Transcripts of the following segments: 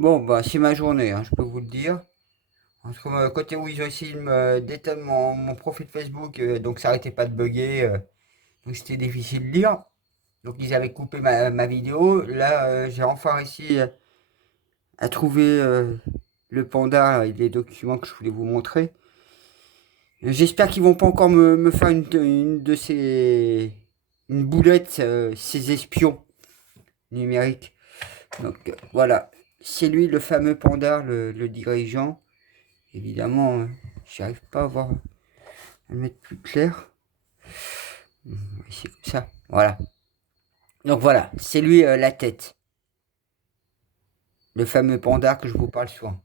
Bon, bah, c'est ma journée, hein, je peux vous le dire. Entre le côté où ils ont essayé de me détendre mon profil Facebook, donc ça arrêtait pas de bugger, donc c'était difficile de lire. Donc ils avaient coupé ma vidéo. Là, j'ai enfin réussi à trouver le panda et les documents que je voulais vous montrer. J'espère qu'ils vont pas encore me faire une de ces... une boulette, ces espions numériques. Donc voilà, c'est lui le fameux panda, le dirigeant. Évidemment, j'arrive pas à voir, à le mettre plus clair. C'est comme ça. Voilà. Donc voilà, c'est lui la tête. Le fameux panda que je vous parle souvent.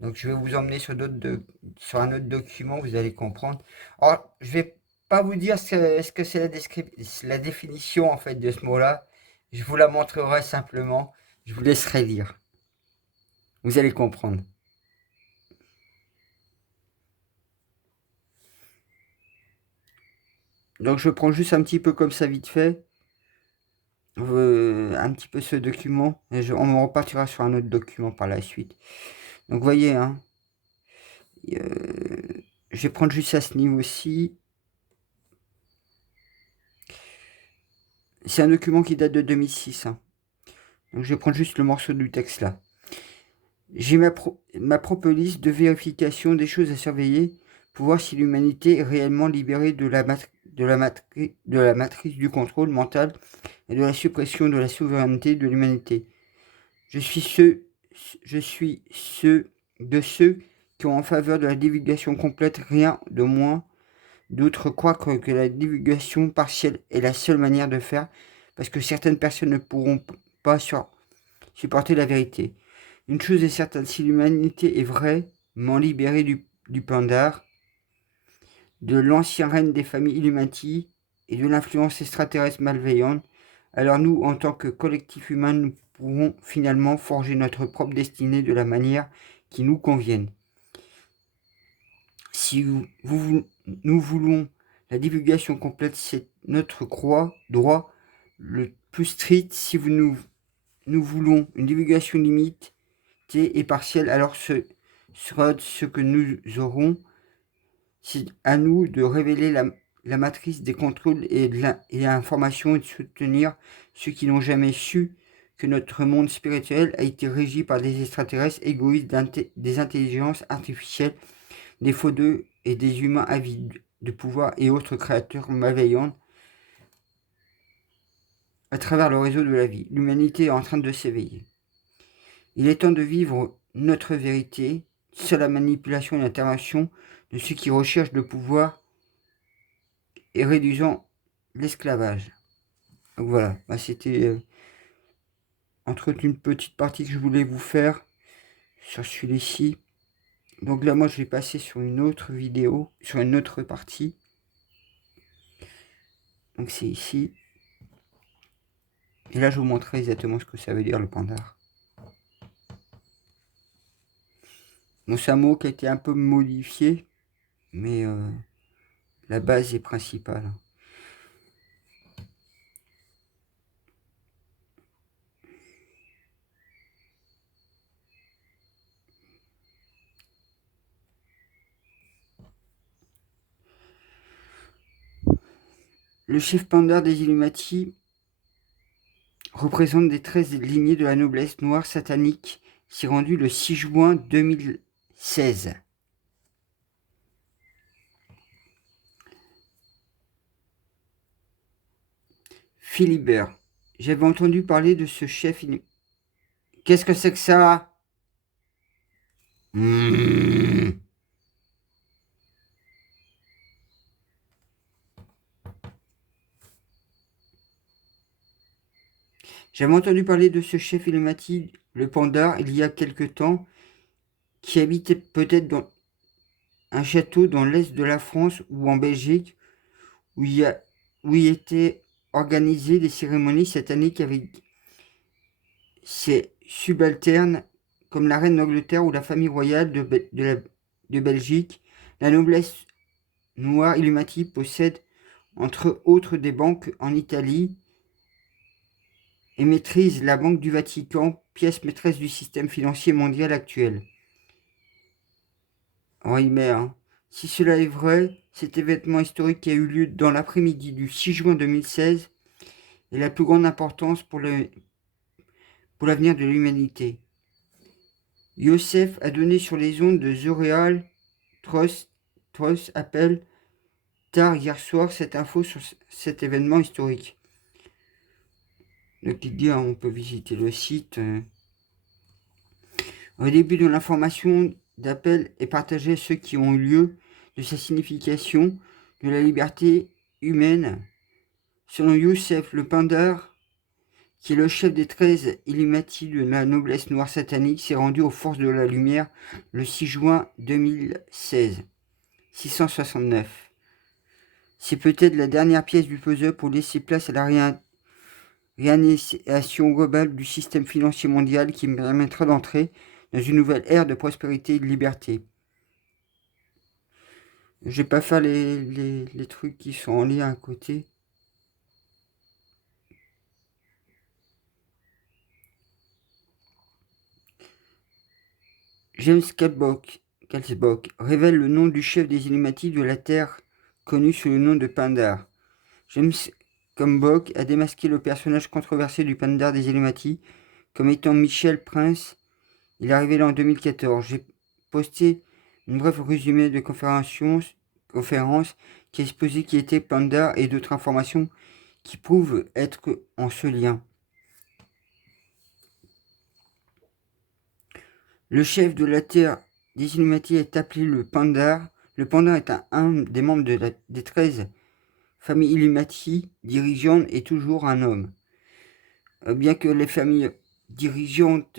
Donc je vais vous emmener sur un autre document, vous allez comprendre. Alors, je vais pas vous dire ce que c'est la définition en fait de ce mot-là. Je vous la montrerai simplement. Je vous laisserai lire. Vous allez comprendre. Donc je prends juste un petit peu comme ça vite fait. Un petit peu ce document. Et on me repartira sur un autre document par la suite. Donc vous voyez, hein, je vais prendre juste à ce niveau-ci. C'est un document qui date de 2006. Hein. Donc je vais prendre juste le morceau du texte là. J'ai ma propre liste de vérification des choses à surveiller pour voir si l'humanité est réellement libérée de la matrice du contrôle mental et de la suppression de la souveraineté de l'humanité. Je suis ceux de ceux qui ont en faveur de la divulgation complète, rien de moins. D'autres croient que la divulgation partielle est la seule manière de faire, parce que certaines personnes ne pourront pas supporter la vérité. Une chose est certaine, si l'humanité est vraiment libérée du pandar, de l'ancien règne des familles Illuminati et de l'influence extraterrestre malveillante, alors nous, en tant que collectif humain, nous pourrons finalement forger notre propre destinée de la manière qui nous convienne. Si nous voulons la divulgation complète, c'est notre droit le plus strict. Si nous voulons une divulgation limitée et partielle, alors ce sera ce que nous aurons. C'est à nous de révéler la matrice des contrôles et l'information et de soutenir ceux qui n'ont jamais su que notre monde spirituel a été régi par des extraterrestres égoïstes, des intelligences artificielles, des faux d'eux et des humains avides de pouvoir et autres créatures malveillantes à travers le réseau de la vie. L'humanité est en train de s'éveiller. Il est temps de vivre notre vérité, sans la manipulation et l'intervention de ceux qui recherchent le pouvoir et réduisant l'esclavage. Donc voilà, bah c'était entre autres une petite partie que je voulais vous faire sur celui-ci. Donc là, moi, je vais passer sur une autre vidéo, sur une autre partie. Donc c'est ici. Et là, je vous montrerai exactement ce que ça veut dire le pandar. Bon, c'est un mot qui a été un peu modifié, mais la base est principale. Le chef pandar des Illuminati représente des 13 lignées de la noblesse noire satanique, s'est rendu le 6 juin 2016. Philibert. J'avais entendu parler de ce chef. Qu'est-ce que c'est que ça? Mmh. J'avais entendu parler de ce chef Illuminati, le panda, il y a quelque temps, qui habitait peut-être dans un château dans l'est de la France ou en Belgique, où il était organisé des cérémonies sataniques avec ses subalternes comme la reine d'Angleterre ou la famille royale de Belgique. La noblesse noire Illuminati possède entre autres des banques en Italie et maîtrise la Banque du Vatican, pièce maîtresse du système financier mondial actuel. Oui, mais si cela est vrai, cet événement historique qui a eu lieu dans l'après-midi du 6 juin 2016 est la plus grande importance pour l'avenir de l'humanité. Youssef a donné sur les ondes de The Real Trust appelle tard hier soir cette info sur cet événement historique. Donc il dit, on peut visiter le site. Au début de l'information d'appel est partagée ceux qui ont eu lieu de sa signification de la liberté humaine. Selon Youssef le Pindar, qui est le chef des 13 Illuminati de la noblesse noire satanique, s'est rendu aux forces de la lumière le 6 juin 2016. 669. C'est peut-être la dernière pièce du puzzle pour laisser place à la réinitiation globale du système financier mondial qui me permettra d'entrer dans une nouvelle ère de prospérité et de liberté. Je vais pas faire les trucs qui sont en lien à côté. James Kalsbock révèle le nom du chef des Illuminati de la Terre, connu sous le nom de Pindar. James Kalsbock a démasqué le personnage controversé du Pindar des Illuminati comme étant Michel Prince. Il est révélé en 2014. J'ai posté une brève résumé de conférence qui exposait qui était Pindar et d'autres informations qui prouvent être en ce lien. Le chef de la Terre des Illuminati est appelé le Pindar. Le Pindar est un des membres des 13 familles Illuminati dirigeantes et toujours un homme. Bien que les familles dirigeantes,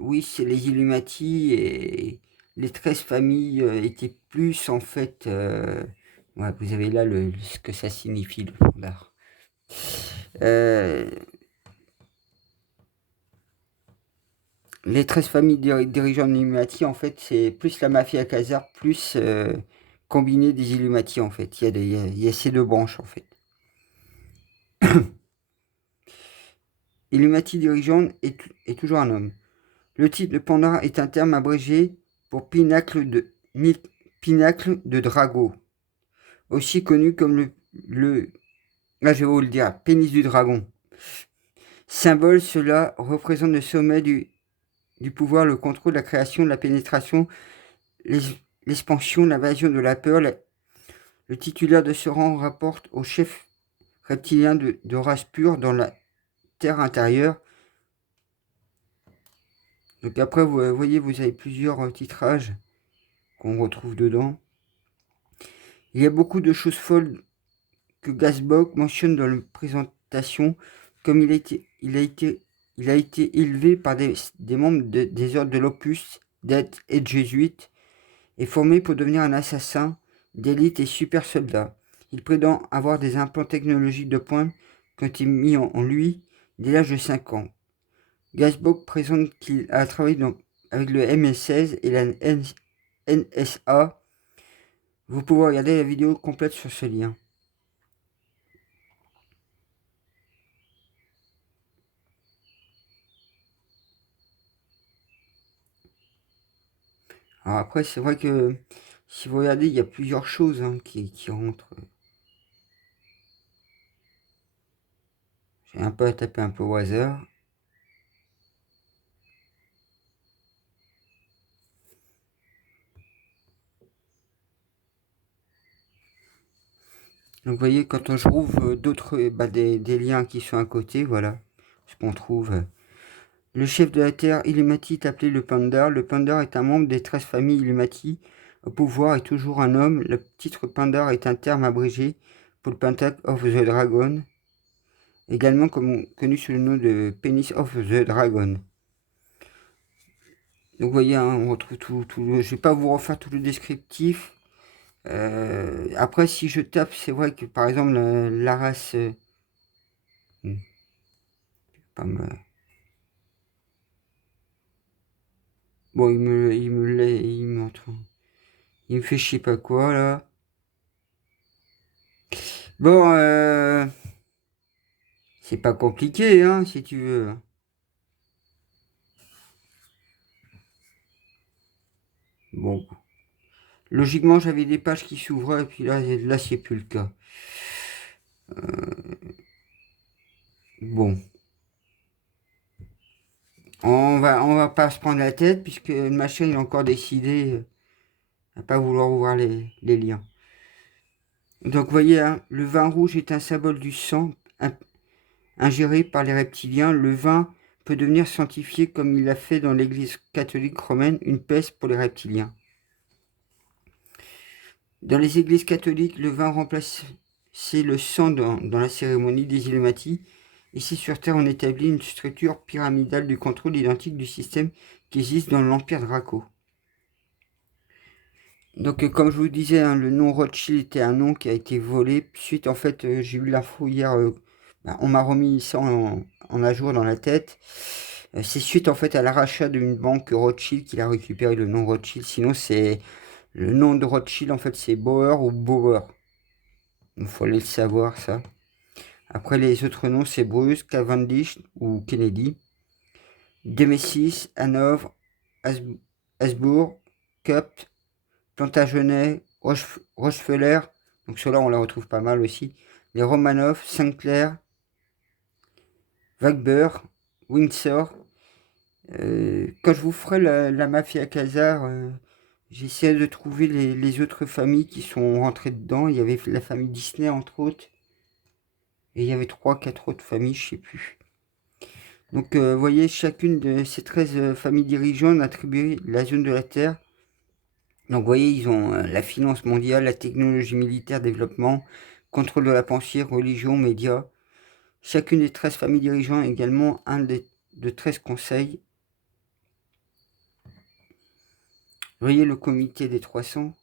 oui, c'est les Illuminati et les 13 familles étaient plus en fait... ouais, vous avez là ce que ça signifie le Pindar. Les 13 familles dirigeantes Illuminati, en fait, c'est plus la mafia Khazar, plus combiné des Illuminati, en fait. Il y a ces deux branches, en fait. Illuminati dirigeant est toujours un homme. Le titre de Pandar est un terme abrégé pour pinacle de Drago, aussi connu comme là je vais vous le dire, pénis du dragon. Symbole, cela représente le sommet du pouvoir, le contrôle, la création, la pénétration, l'expansion, l'invasion de la peur. Le titulaire de ce rang rapporte au chef reptilien de race pure dans la terre intérieure. Donc après, vous voyez, vous avez plusieurs titrages qu'on retrouve dedans. Il y a beaucoup de choses folles que Gasbock mentionne dans la présentation, comme il a été élevé par des membres des ordres de l'Opus, d'être et de jésuites, et formé pour devenir un assassin d'élite et super soldat. Il prétend avoir des implants technologiques de pointe qui ont été mis en lui dès l'âge de 5 ans. Gasbock présente qu'il a travaillé avec le MS-16 et la NSA. Vous pouvez regarder la vidéo complète sur ce lien. Alors après, c'est vrai que si vous regardez, il y a plusieurs choses qui rentrent. J'ai un peu à taper un peu au hasard. Donc vous voyez, quand je trouve d'autres, des liens qui sont à côté, voilà ce qu'on trouve. Le chef de la Terre Illuminati est appelé le Pindar. Le Pindar est un membre des 13 familles Illuminati. Au pouvoir est toujours un homme. Le titre Pindar est un terme abrégé pour le Pentacle of the Dragon, également connu sous le nom de Penis of the Dragon. Donc vous voyez, on retrouve tout. Je ne vais pas vous refaire tout le descriptif. Après, si je tape, c'est vrai que par exemple, la race... pas me... Bon, il me fait je sais pas quoi, là. Bon, C'est pas compliqué, hein, si tu veux. Bon. Logiquement, j'avais des pages qui s'ouvraient, et puis là c'est plus le cas. Bon. On va pas se prendre la tête, puisque le machin, il a encore décidé à pas vouloir ouvrir les liens. Donc, vous voyez, hein, le vin rouge est un symbole du sang ingéré par les reptiliens. Le vin peut devenir sanctifié, comme il l'a fait dans l'Église catholique romaine, une peste pour les reptiliens. Dans les églises catholiques, le vin remplaçait le sang dans la cérémonie des Illuminati. Ici sur Terre, on établit une structure pyramidale du contrôle identique du système qui existe dans l'Empire Draco. Donc, comme je vous disais, hein, le nom Rothschild était un nom qui a été volé. Suite, en fait, j'ai eu l'info hier, on m'a remis ça en à jour dans la tête. C'est suite, en fait, à l'arrachat d'une banque Rothschild qu'il a récupéré le nom Rothschild. Sinon, c'est le nom de Rothschild, en fait, c'est Bauer ou Bauer. Il faut aller le savoir, ça. Après, les autres noms, c'est Bruce, Cavendish ou Kennedy. Demesis, Hanovre, Hasbourg, Cupt, Plantagenet, Rochefeller, donc ceux-là on la retrouve pas mal aussi. Les Romanov, Sinclair, Wagber, Windsor. Quand je vous ferai la mafia Khazar, j'essaie de trouver les autres familles qui sont rentrées dedans. Il y avait la famille Disney entre autres. Et il y avait 3-4 autres familles, je sais plus. Donc vous voyez, chacune de ces 13 familles dirigeantes attribué la zone de la Terre. Donc vous voyez, ils ont la finance mondiale, la technologie militaire, développement, contrôle de la pensée, religion, médias. Chacune des 13 familles dirigeantes également un de 13 conseils. Vous voyez le comité des 300.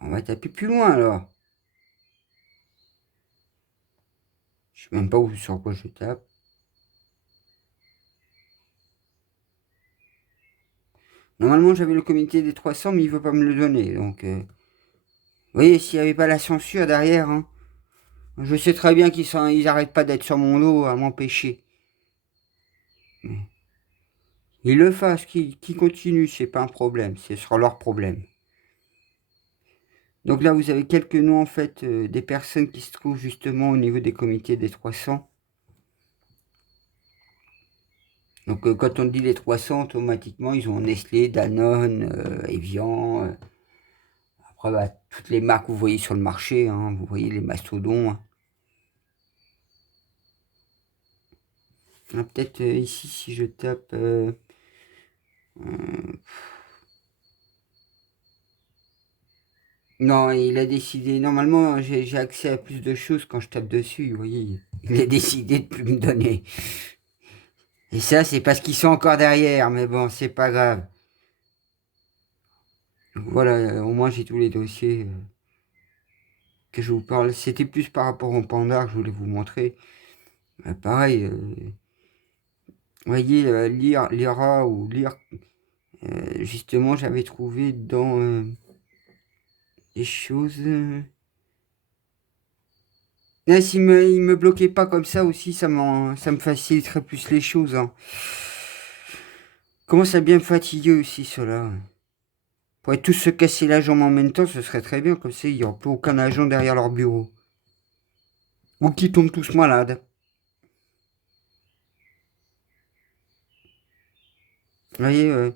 On va taper plus loin alors. Je sais même pas sur quoi je tape. Normalement j'avais le comité des 300 mais il veut pas me le donner. Donc vous voyez, s'il n'y avait pas la censure derrière, hein, je sais très bien qu'ils n'arrêtent pas d'être sur mon dos à m'empêcher. Ils le fassent, qu'ils continuent, c'est pas un problème, ce sera leur problème. Donc là, vous avez quelques noms en fait des personnes qui se trouvent justement au niveau des comités des 300. Donc quand on dit les 300, automatiquement, ils ont Nestlé, Danone, Evian. Après, bah, toutes les marques que vous voyez sur le marché, hein, vous voyez les mastodons. Hein. Peut-être ici, si je tape... non, il a décidé. Normalement, j'ai accès à plus de choses quand je tape dessus. Vous voyez, il a décidé de plus me donner. Et ça, c'est parce qu'ils sont encore derrière. Mais bon, c'est pas grave. Voilà, au moins j'ai tous les dossiers que je vous parle. C'était plus par rapport au panda que je voulais vous montrer. Pareil, vous voyez, Lyra ou lire, justement, j'avais trouvé dans des choses. S'il me bloquait pas comme ça aussi, ça me faciliterait plus les choses. Hein. Commence à bien me fatiguer aussi, cela. Pourrait tous se casser la jambe en même temps, ce serait très bien. Comme ça, il n'y aura plus aucun agent derrière leur bureau. Ou qui tombent tous malades. Vous voyez,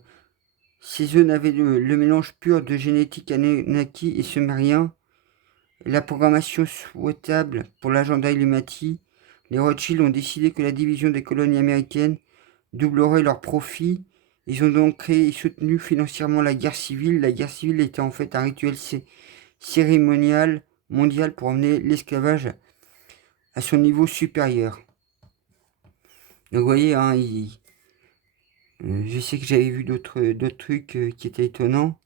ces œufs avaient le mélange pur de génétique Anunnaki et sumérien, la programmation souhaitable pour l'agenda Illuminati. Les Rothschild ont décidé que la division des colonies américaines doublerait leurs profits. Ils ont donc créé et soutenu financièrement la guerre civile. La guerre civile était en fait un rituel cérémonial mondial pour emmener l'esclavage à son niveau supérieur. Donc vous voyez, hein, je sais que j'avais vu d'autres trucs qui étaient étonnants.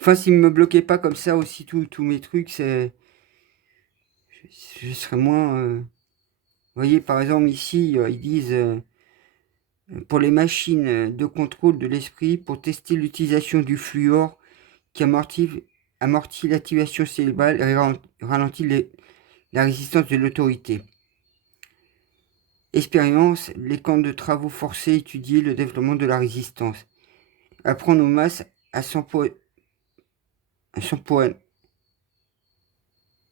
Enfin, s'ils ne me bloquaient pas comme ça aussi tous mes trucs, je serais moins... Vous voyez, par exemple, ici, ils disent... pour les machines de contrôle de l'esprit, pour tester l'utilisation du fluor qui amortit l'activation cérébrale et ralentit la résistance de l'autorité. Expérience, les camps de travaux forcés étudier le développement de la résistance. Apprendre aux masses à s'empoigner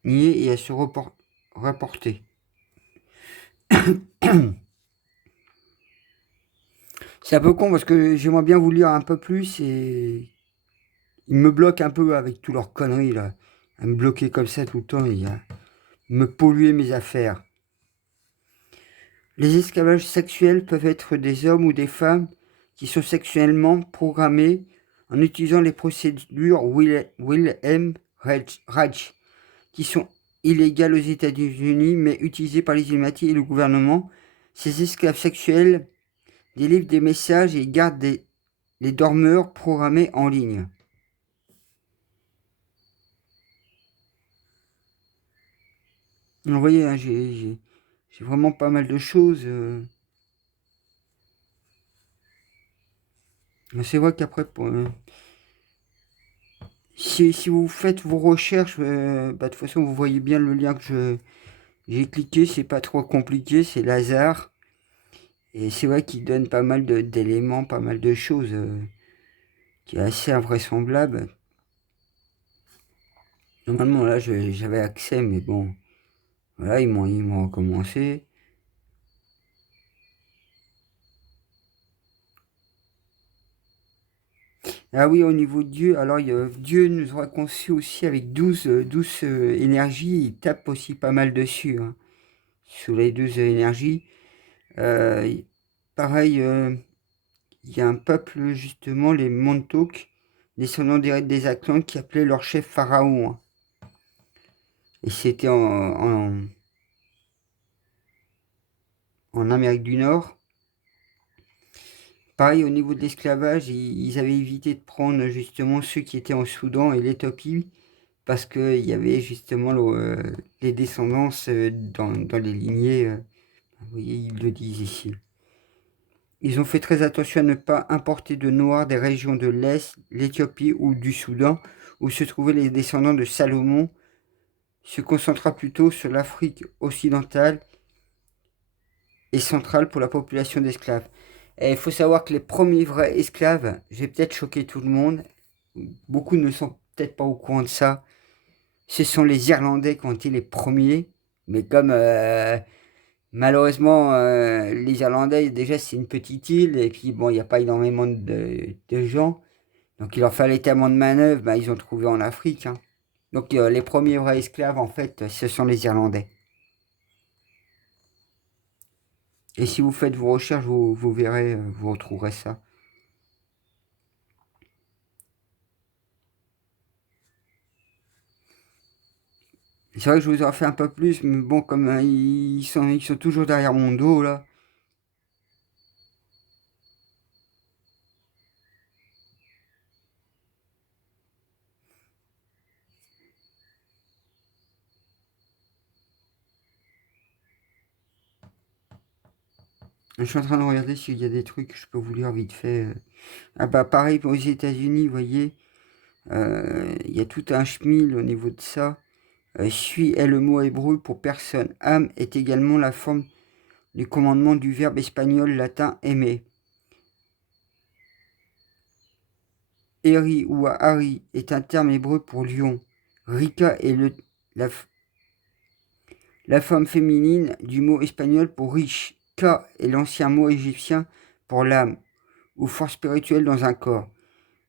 et à se rapporter. C'est un peu con parce que j'aimerais bien vous lire un peu plus et ils me bloquent un peu avec toutes leurs conneries là. À me bloquer comme ça tout le temps et à me polluer mes affaires. Les esclavages sexuels peuvent être des hommes ou des femmes qui sont sexuellement programmés en utilisant les procédures Wilhelm Reich, qui sont illégales aux États-Unis mais utilisées par les Illuminati et le gouvernement. Ces esclaves sexuels délivrent des messages et gardent les dormeurs programmés en ligne. Vous voyez, hein, j'ai vraiment pas mal de choses. C'est vrai qu'après, si vous faites vos recherches, de toute façon, vous voyez bien le lien que j'ai cliqué. C'est pas trop compliqué, c'est Lazare. Et c'est vrai qu'il donne pas mal d'éléments, pas mal de choses qui est assez invraisemblable. Normalement, là, j'avais accès, mais bon, voilà, ils m'ont recommencé. Ah oui, au niveau de Dieu, alors Dieu nous aura conçus aussi avec 12 énergies, il tape aussi pas mal dessus, hein, sur les 12 énergies. Euh, Pareil, il y a un peuple, justement, les Montauk, descendants des Atlantes, qui appelaient leur chef Pharaon, hein. Et c'était en Amérique du Nord. Pareil, au niveau de l'esclavage, ils avaient évité de prendre justement ceux qui étaient en Soudan et l'Éthiopie, parce qu'il y avait justement les descendances dans les lignées. Vous voyez, ils le disent ici. Ils ont fait très attention à ne pas importer de Noirs des régions de l'Est, l'Éthiopie ou du Soudan, où se trouvaient les descendants de Salomon, se concentra plutôt sur l'Afrique occidentale et centrale pour la population d'esclaves. Et il faut savoir que les premiers vrais esclaves, j'ai peut-être choqué tout le monde, beaucoup ne sont peut-être pas au courant de ça, ce sont les Irlandais qui ont été les premiers, mais comme malheureusement les Irlandais, déjà c'est une petite île, et puis bon, il n'y a pas énormément de gens, donc il leur fallait tellement de manœuvres, bah, ils ont trouvé en Afrique, hein. Donc les premiers vrais esclaves, en fait, ce sont les Irlandais. Et si vous faites vos recherches, vous verrez, vous retrouverez ça. C'est vrai que je vous aurais fait un peu plus, mais bon, comme ils sont toujours derrière mon dos, là. Je suis en train de regarder s'il y a des trucs que je peux vous lire vite fait. Ah bah pareil pour les États-Unis, vous voyez, il y a tout un schmil au niveau de ça. Suis est le mot hébreu pour personne. Âme est également la forme du commandement du verbe espagnol latin aimer. Eri ou Ari est un terme hébreu pour lion. Rika est la forme féminine du mot espagnol pour riche. Ka est l'ancien mot égyptien pour l'âme ou force spirituelle dans un corps.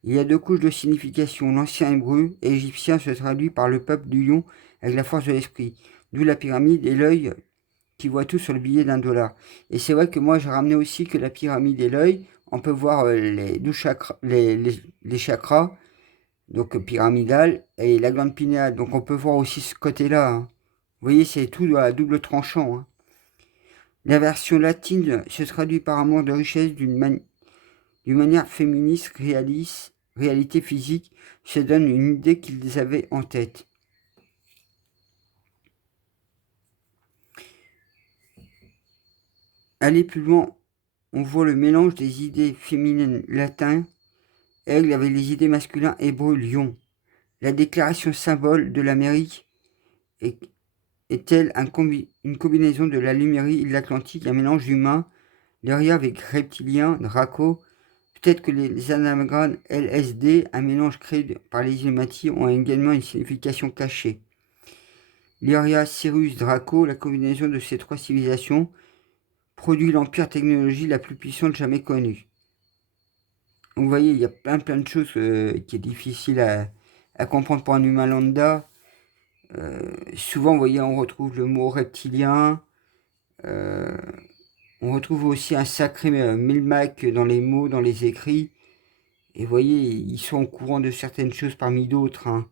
Il y a deux couches de signification. L'ancien hébreu et égyptien se traduit par le peuple du lion avec la force de l'esprit, d'où la pyramide et l'œil qui voit tout sur le billet d'$1. Et c'est vrai que moi j'ai ramené aussi que la pyramide et l'œil, on peut voir les chakras, donc pyramidal, et la glande pinéale. Donc on peut voir aussi ce côté-là, hein. Vous voyez, c'est tout à double tranchant, hein. La version latine se traduit par amour de richesse d'une manière féministe, réalité physique, se donne une idée qu'ils avaient en tête. Aller plus loin, on voit le mélange des idées féminines latines, aigle avec les idées masculines hébreux lion. La déclaration symbole de l'Amérique est, est-elle une combinaison de la Lumérie et de l'Atlantique, un mélange humain, Lyria avec reptilien, Draco? Peut-être que les anagrammes LSD, un mélange créé par les Illuminati, ont également une signification cachée. Lyria, Sirius, Draco, la combinaison de ces trois civilisations produit l'empire technologie la plus puissante jamais connue. Vous voyez, il y a plein de choses qui est difficile à comprendre pour un humain lambda. Souvent, vous voyez, on retrouve le mot reptilien. euh, on retrouve aussi un sacré micmac dans les mots, dans les écrits. Et vous voyez, ils sont au courant de certaines choses parmi d'autres, hein.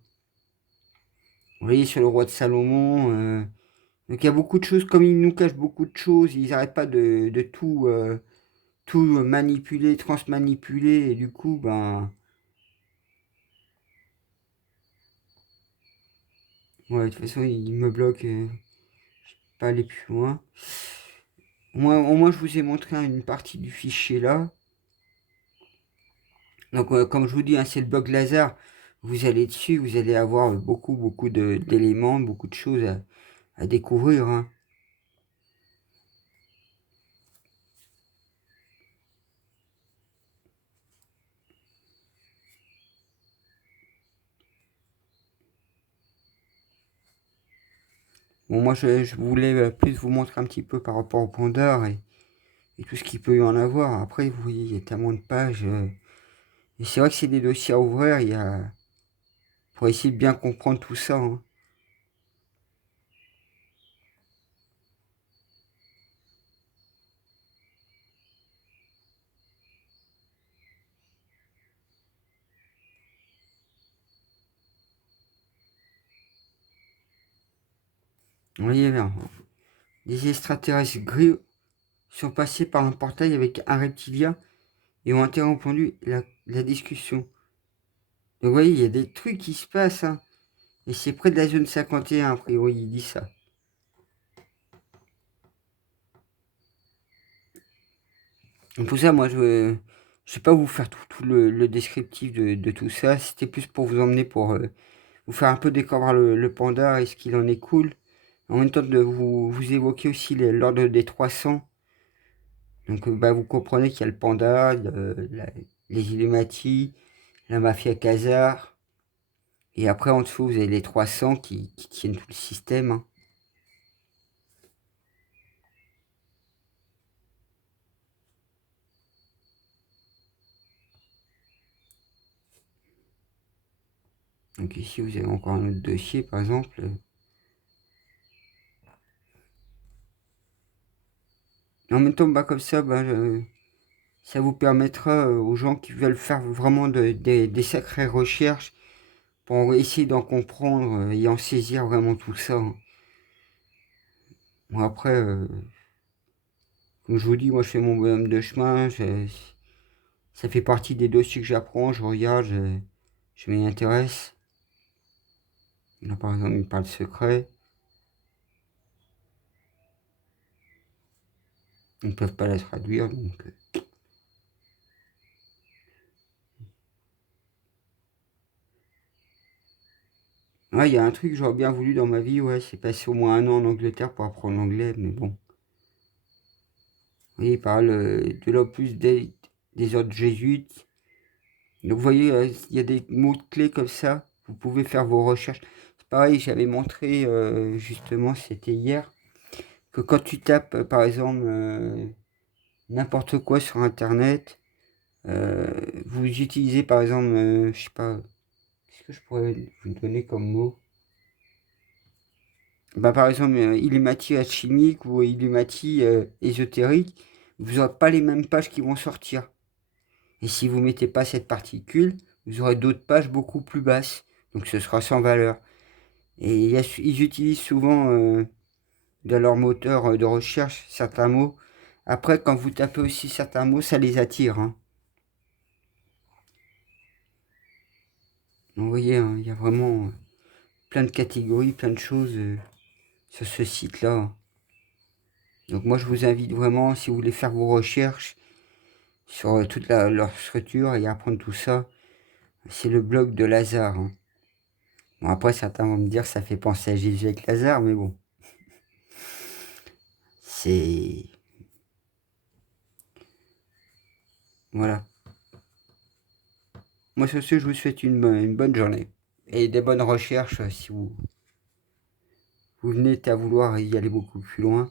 Vous voyez, sur le roi de Salomon. Donc il y a beaucoup de choses, comme ils nous cachent beaucoup de choses, ils n'arrêtent pas de tout manipuler, transmanipuler. Et du coup, ben... Ouais, de toute façon, ils me bloquent. Je ne peux pas aller plus loin. Au moins, je vous ai montré une partie du fichier là. Donc, comme je vous dis, hein, c'est le blog Lazare. Vous allez dessus, vous allez avoir beaucoup d'éléments, beaucoup de choses à découvrir, hein. Bon, moi, je voulais plus vous montrer un petit peu par rapport au Pandore et tout ce qu'il peut y en avoir. Après, vous voyez, il y a tellement de pages. Et c'est vrai que c'est des dossiers à ouvrir, pour essayer de bien comprendre tout ça, hein. Vous voyez bien. Les extraterrestres gris sont passés par un portail avec un reptilien et ont interrompu la discussion. Donc, vous voyez, il y a des trucs qui se passent, hein. Et c'est près de la zone 51, a priori, il dit ça. Donc pour ça, moi, je ne vais pas vous faire tout le descriptif de tout ça. C'était plus pour vous emmener, pour vous faire un peu découvrir le panda et ce qu'il en est cool. En même temps, de vous évoquer aussi l'ordre des 300. Donc, bah, vous comprenez qu'il y a le panda, les Illuminati, la mafia Khazar. Et après, en dessous, vous avez les 300 qui tiennent tout le système, hein. Donc ici, vous avez encore un autre dossier, par exemple. En même temps, bah, comme ça, bah, ça vous permettra aux gens qui veulent faire vraiment des sacrées recherches pour essayer d'en comprendre et en saisir vraiment tout ça, hein. Bon, après, comme je vous dis, moi je fais mon bonhomme de chemin, ça fait partie des dossiers que j'apprends, je regarde, je m'y intéresse. Là, par exemple, il parle secret. Ils ne peuvent pas la traduire, donc... Ouais, il y a un truc que j'aurais bien voulu dans ma vie, ouais, c'est passer au moins un an en Angleterre pour apprendre l'anglais, mais bon. Oui, il parle de l'opus des ordres jésuites. Donc vous voyez, il y a des mots-clés comme ça. Vous pouvez faire vos recherches. C'est pareil, j'avais montré justement, c'était hier, que quand tu tapes par exemple n'importe quoi sur Internet, vous utilisez par exemple, je sais pas, qu'est-ce que je pourrais vous donner comme mot? Bah, par exemple, Illuminati alchimique ou Illuminati ésotérique, vous n'aurez pas les mêmes pages qui vont sortir. Et si vous ne mettez pas cette particule, vous aurez d'autres pages beaucoup plus basses. Donc ce sera sans valeur. Et ils utilisent souvent dans leur moteur de recherche certains mots. Après, quand vous tapez aussi certains mots, ça les attire, hein. Donc, vous voyez, hein, il y a vraiment plein de catégories, plein de choses sur ce site-là. Donc moi, je vous invite vraiment, si vous voulez faire vos recherches sur toute leur structure et apprendre tout ça, c'est le blog de Lazare, hein. Bon, après, certains vont me dire ça fait penser à Jésus avec Lazare, mais bon. C'est... Voilà. Moi, sur ce, je vous souhaite une bonne journée. Et des bonnes recherches si vous venez à vouloir y aller beaucoup plus loin.